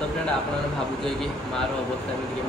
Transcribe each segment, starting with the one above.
तो फ्रेंड आप भावुए कि मार अवस्था एमती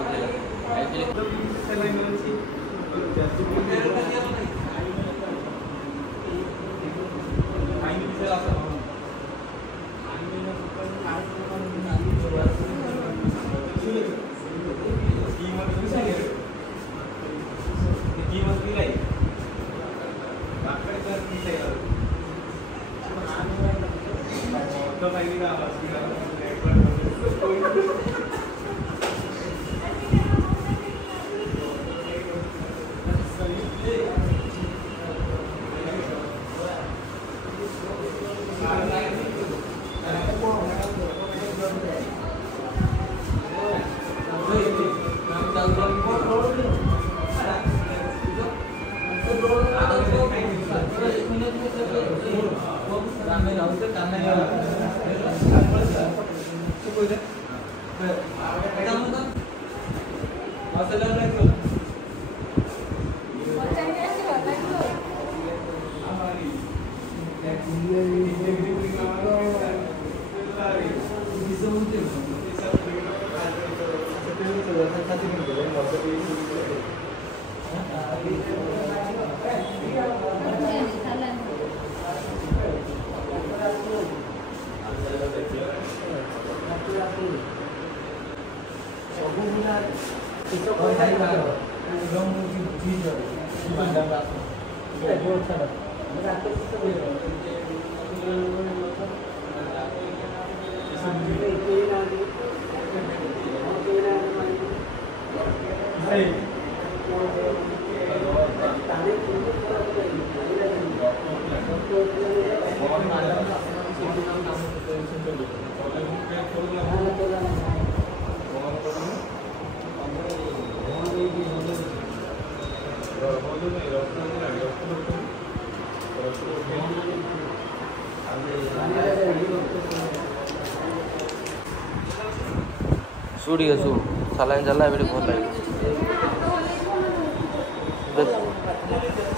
शुड़ी शु सालाइन चला भल लगे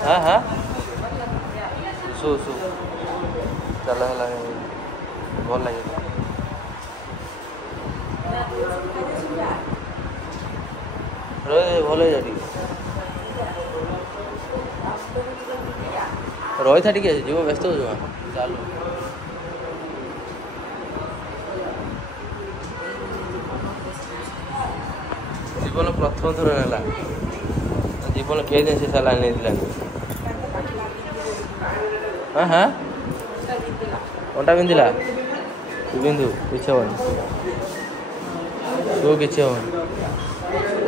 हाँ हाँ शु शु चला भल लगे भल रही था टे जीव व्यस्त हो चलो जीवन प्रथम थर है जीवन कई दिन से सालान नहीं हाँ हाँ अंटा बिंधिला तू बिंधु किसी हेन तू किसी हेन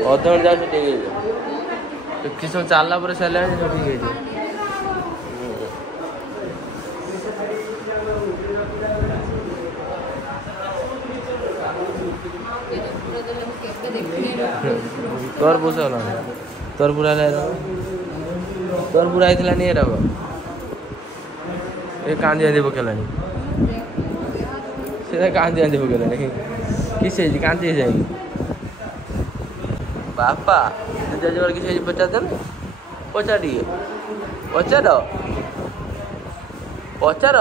अध घंटे जाओ ठीक किसी समय चलला पर सालान सब ठीक है तोर पोष तोर पूरा नहीं रहा ये कांदी आंधी पकेलानी सीधा कांदी आंधी पकेलानी किसे कांदी जाएगी बापा जजवर किसी पचार पचार पचार पचार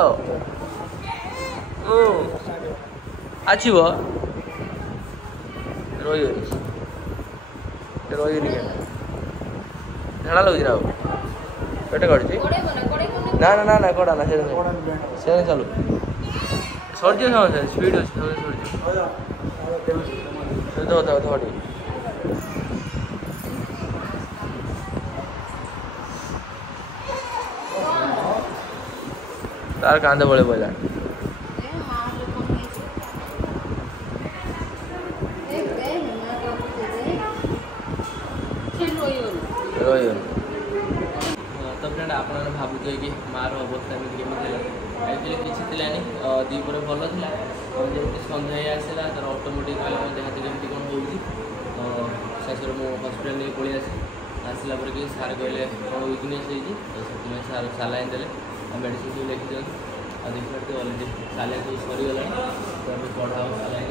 आछिब रही झाड़ा लगे ना पेट काटुची ना ना ना ना कड़ा ना से चलू सर स्पीड अच्छे सर थोड़ी तार कांदे बड़े बजा तो फ्रेंड आप भावुए कि मार अवस्था एमती एक्चुअली किसी दीपर भल था जमी सन्ध्या आसला तर ऑटोमेटिक जहाँ जमी कौन हो शेष मुझे हस्पिटाल नहीं पलि आसला कि सार कहले कौन वीकनेस होती सार सालाइन देले मेडिसिन सब लिखी दिखाते देखते अलरेडी सालाइन सब सरीगला तो अभी पढ़ा सालाइन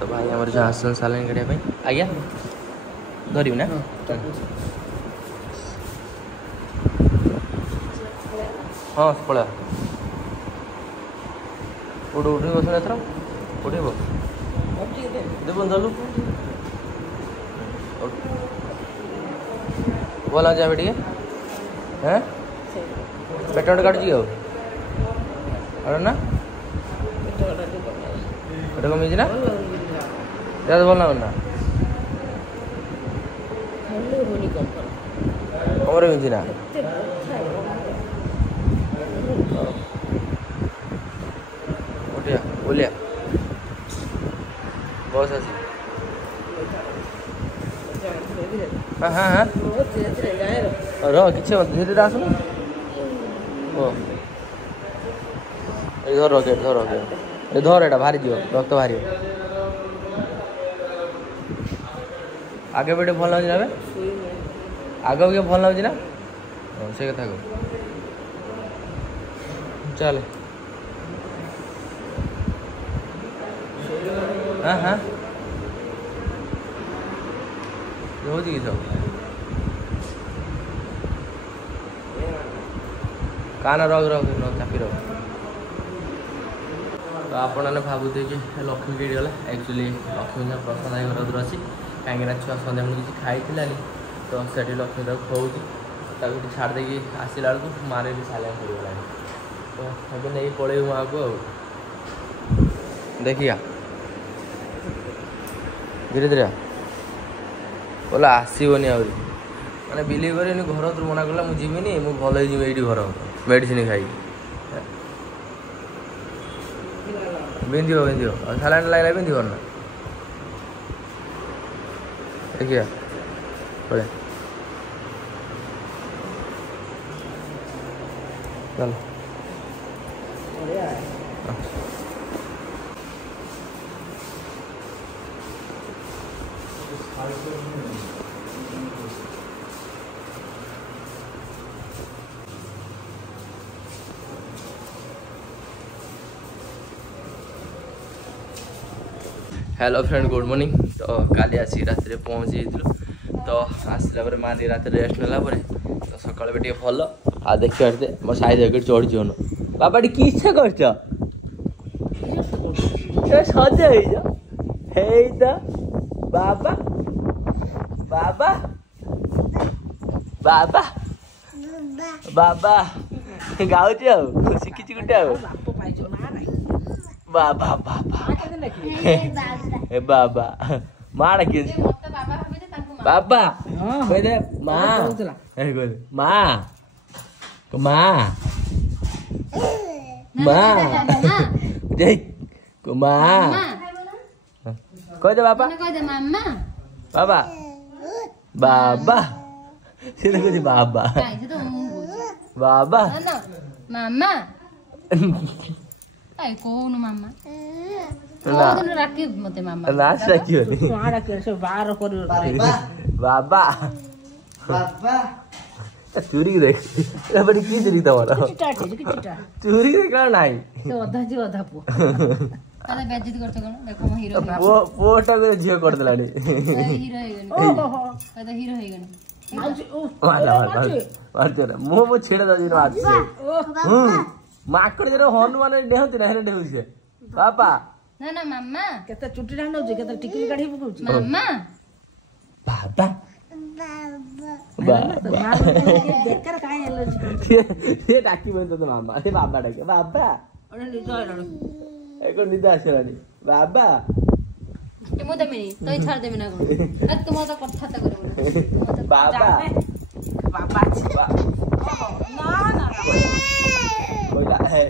तो भाई आम जो आसन सालाइन काढ़ा आज्ञा धरबी ना हाँ पड़ा उठ उठ बस एथर उठेब देवन चलू भल जाए टे हाँ पेट काटुच ना पेट कमी ना देह भल ना कमर मिजी ना उठिया बोलिया बस आसी हाँ हाँ हाँ रह कि धीरे धीरे आस धर गेट धर गेट धर एटा भारी दियो रक्त भारी आगे बेटे भल लगे ना आगे भी भल लगे ना से कथा कह चल हाँ हाँ हो कि सब कान रग रग चापी रग तो आपण भावुथे कि लक्ष्मी केटी गला एक्चुअली लक्ष्मी प्रसाद आई घर दूर अच्छी कहीं छुआ सन्ध्या किसी खाई तो सेठी लक्ष्मी तक खुआऊँ ताकि छाड़ देकी आसला बेलू मारे भी साइलेंट पड़गला तो ଏବେ नहीं पड़े माँ को देखिया धीरे धीरे बोला आसबनी आ मैंने बिलीव कर घर तू मना कला मुझे जीविनी मुझे भल हो घर मेडिसिन खाई बिंधिव बिंधिव सालाइन लगे बिंधिव ना देखिए पड़े चल हेलो फ्रेंड गुड मॉर्निंग तो काली आसी रात पहुँची जाइलु तो आसला माँ रात रेस्ट नेला तो सकाल भी भल आ देखिए मो साइज जैकेट चढ़ी न बाबा टी कि इच्छा कर सज बाबा बाबा बाबा बाबा गाँच शिखी गोटे बाबा बाबा बाबा माँ डाक बाबा कहते माँ माँ माँ माँ माँ कह दे बाबा बाबा बाबा सीधे कह बाबा बाबा मामा कौन मामा मत मामा लास्ट राखियोनी बाबा बाबा चूरी देख बड़ी की चूरी तमर चूरी देखला नाही से अधा जी अधा पो अरे बेइज्जती करते कोन देखो म हीरो पोटा को झियो कर देलानी हीरो हेगनी ओहो कदा हीरो हेगनी वाला वाला मो छेड़ा दा दिन आज से माकड़ जरा हनुमान डेहंती ना हेरे डेहुसे पापा ना ना मामा केते चुटी डांडो जे केते टिकली काढी पकौची मामा बाबा बाबा बेकार काय एलर्जी ते डाकी म्हणतो तो मामा हे बाबा डाके बाबा अरे निदो आलानी एको निदा आसलानी बाबा ए मोदे मिनी तई छाड़ देबे ना कोन आ तुम तो कथा त करबो बाबा बाबा ना ना बोला है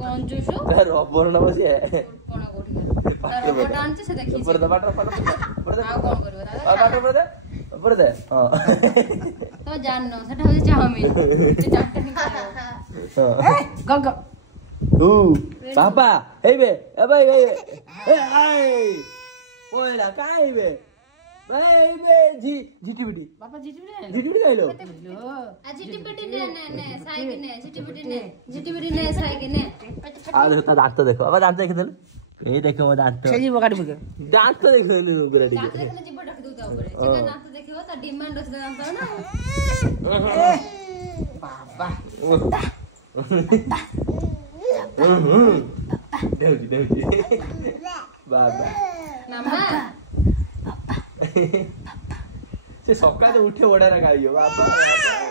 कौन जोशो रबर न बसी है कोन कोठी कर रबर डांच से देखि ऊपर दे बाटर आ कोन करबो दादा बाटर ऊपर दे हां तो जान न सेटा हो चाउमीन ते चाटटा नि खाओ ए गग पापा हे बे ए भाई भाई ए आई ओला काय बे भाई बे जी जीटीबीटी बाबा जीटीबीटी जीटीबीटी गाइलो आ जीटीबीटी ने ने साई के ने जीटीबीटी ने साई के ने आ देखो दांत देखो अब दांत देख देले ए देखो मो दांत से जीव काढी मगे दांत देख देले ऊपर डी दांत देखने जीव ढक दउता ऊपर जेका दांत देखियो त डिमांड अछि दांत ना बाबा बाबा मामा से सकाळ उठे ओडारा खाइयो बाबा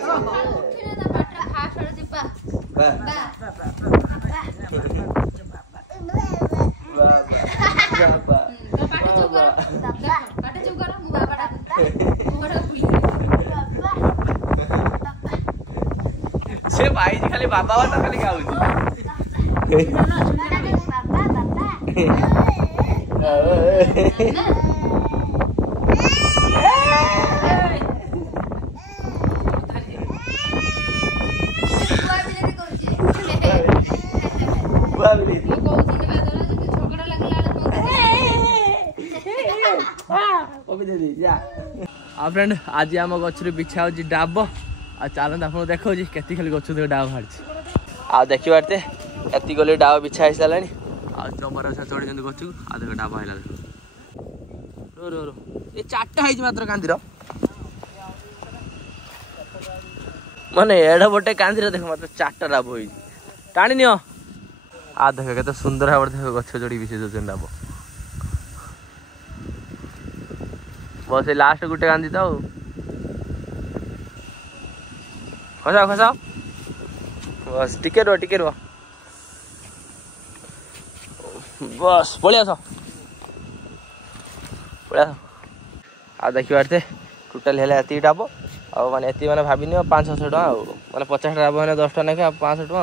सकाळु उठिने ता पाटरा फास्ट रे जिपा बा पाटे चुप कर पाटे चुप कर मु बाबा डाकुता मोड़ा भूली से भाई खाली बाबा वाला खाली गाउजी फ्रेंड आज आम गचर बिछा हो डाब आ चलते आप देखा के खाली गच डाब बाहर आ देखी पारते एति गले डाब बिछा हो सारा जबर चढ़ी गच आ देख डाब है रो रो रो ये 4टा है मात्र कांदीर माने एड़ बटे कांदीर देख मात्र 4टा डाब हो टाणी नियो आ देख के सुंदर भाव देख गछ जोड़ी बिछे दे डाब बस लास्ट गुटे कांदी तो खसा खसा बस टिके रो बस पलिया आ देखी पारते टोटाल है डाब आ माने माने भाभी 500 टका माने 50 डाब मैंने 10 टका ना 500 टका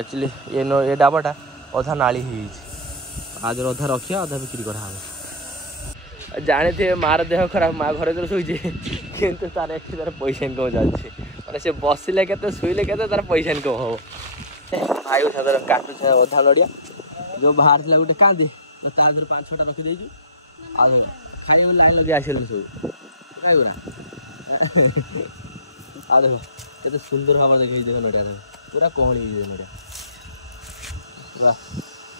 एक्चुअली ये डाबटा अधा नाली आज अधा रखिया अधा बिक्री करा जाने थे मार देह खराब माँ घर तो शुई किंतु तार तार पैसा इनकम चलছে মানে সে বসিলে কেতে শুইলে কেতে তার पैसा इनकम हो भाई उठा तर काटू छे अधा लड़िया जो बाहर थिला गुटे कांदी ता अंदर 5-6टा रखी देजु आ खाई लाइन लगे आसिल सब खाइबो ना आ देखो केते सुंदर भाव देखो देखो नडिया पूरा कोहली दे नडिया वाह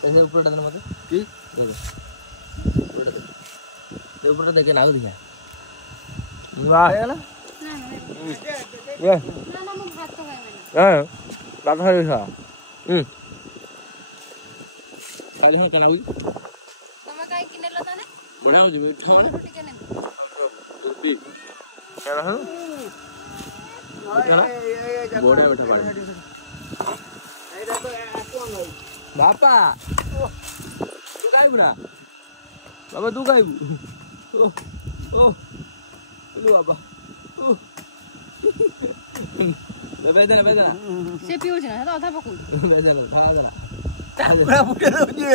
ऐसे ऊपर डाल मत की ऊपर तो देखे ना दिखा वाह है ना ये ना मु भात तो खाइ हां भात खाइ छ खाली हो कना हुई तमा काई किनेलो तने बढा हो जमे ठाण रोटी केने बी केना हो बढा बैठा पानी एटा तो कोन हो बापा तू गाइब ना बाबा तू गाइब ओ बाबा बेदना से पियो छ ना अधा पकु बेदना भागना पूरा फुटे रहउजी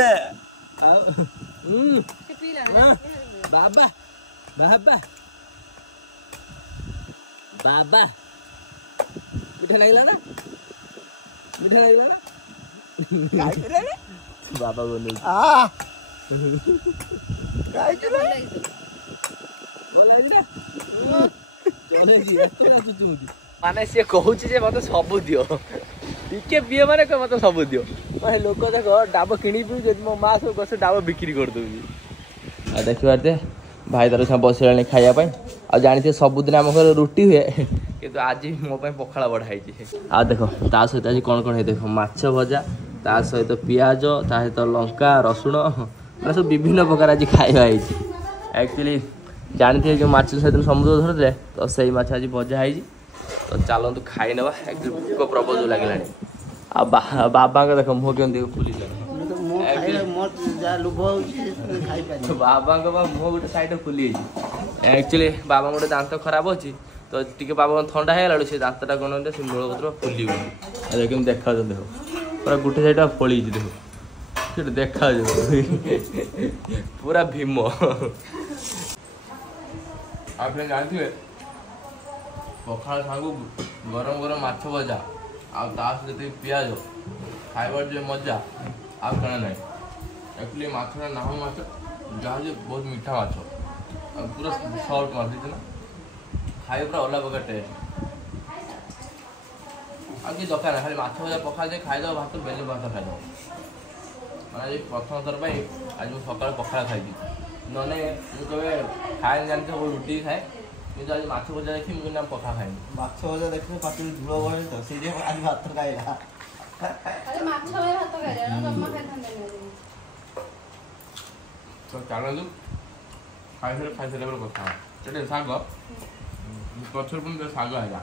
से पीला बाबा बाबा बाबा उठे लागला ना काय करे रे बाबा बोले आ काय करे बोला जी चले जी तो तू माने से कहूची जे मते सब दियो टिके पिए माने को मते सब दियो माने लोक देखो डाब किनी पि जे मो मां सब गस डाब बिक्री कर दोजी आ देखि बारते भाई तार सब बसलानी खाया पई आ जानि थे सब दिन हम घर रोटी हुए किंतु आज मो पई पखाला बढ़ाई छी आ देखो ता सहित आज कोन हे देखो माछ भजा ता सहित पियाज ता सहित लंका रसुण माने सब विभिन्न प्रकार आज खाଇବା आइछि एक्चुअली जानि थे जो माछ सहित समुद्र धरले तो सही माछ आज भजा आइछि तो चलतु खाई ना एक्चुअली भूक प्रबल जो लगे आ बाबा का देख मुह के फुल बाबा मुह गोटे साइड फुली एक्चुअली बाबा गोटे दांत खराब अच्छी तो टी बाबा थंडा है से दांतटा कौन से मूलपत्र फुल केमी देखा देख पूरा गोटे साइड फड़ी देख देखा पूरा भीम आप जानते पखाड़ सांगू गरम गरम माछ भजा आते पियाज खाइबार जो मजा आ ना एक्चुअली माछटा नाम माछ जहाँ बहुत मीठा माछ पूरा सॉफ्ट माछ ना खाई पूरा अलग प्रकार टेस्ट आ कि दरकार ना खाली माछ भजा पखाड़ दे खाईद भात बेले भात खाईद मैंने प्रथम थर पर आज मुझे सकाल पखाड़ खाई नने मुझे खाए जानते रुटी खाए কিন্তু আজ মাছ ভজা দেখি মুই নাম পখা খাইনি মাছ ভজা দেখলে পাটিল ধুলো বহে তো সেই যে আজ ভাত খাইলা আরে মাছ ভাই ভাত খাইলা ତ ଚାଲନ୍ତୁ ଖାଇସାରିଲା ପରେ କଥା ହେବା। ସେଠି ଶାଗ ପଛରେ ପୁଣି ଶାଗ ଆଇଲା।